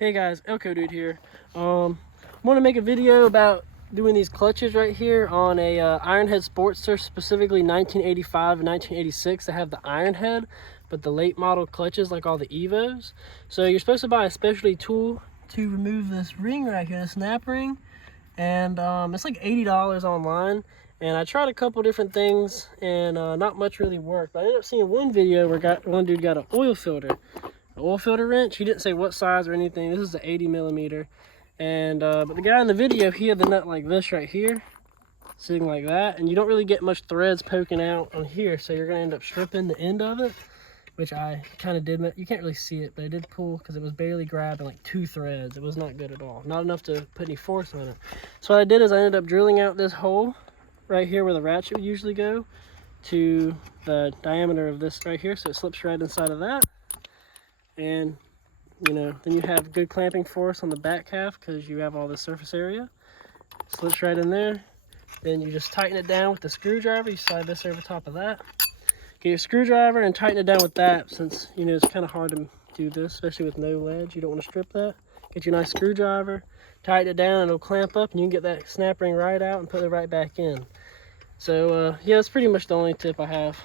Hey guys, Elko Dude here. I want to make a video about doing these clutches right here on a ironhead sportster, specifically 1985 and 1986. They have the ironhead, but the late model clutches like all the Evos. So you're supposed to buy a specialty tool to remove this ring right here, the snap ring, and it's like $80 online. And I tried a couple different things, and not much really worked. But I ended up seeing one video where one dude got an oil filter wrench. He didn't say what size or anything. This is an 80 millimeter, and but the guy in the video, he had the nut like this right here, sitting like that, and you don't really get much threads poking out on here, so you're gonna end up stripping the end of it, which I kind of did. You can't really see it, but I did pull because it was barely grabbing like 2 threads. It was not good at all, not enough to put any force on it. So what I did is I ended up drilling out this hole right here where the ratchet would usually go to the diameter of this right here, so it slips right inside of that. And then you have good clamping force on the back half because you have all the surface area. Slips right in there. Then you just tighten it down with the screwdriver. You slide this over top of that. Get your screwdriver and tighten it down with that, since it's kind of hard to do this, especially with no ledge. You don't want to strip that. Get your nice screwdriver, tighten it down, and it'll clamp up, and you can get that snap ring right out and put it right back in. So yeah, that's pretty much the only tip I have.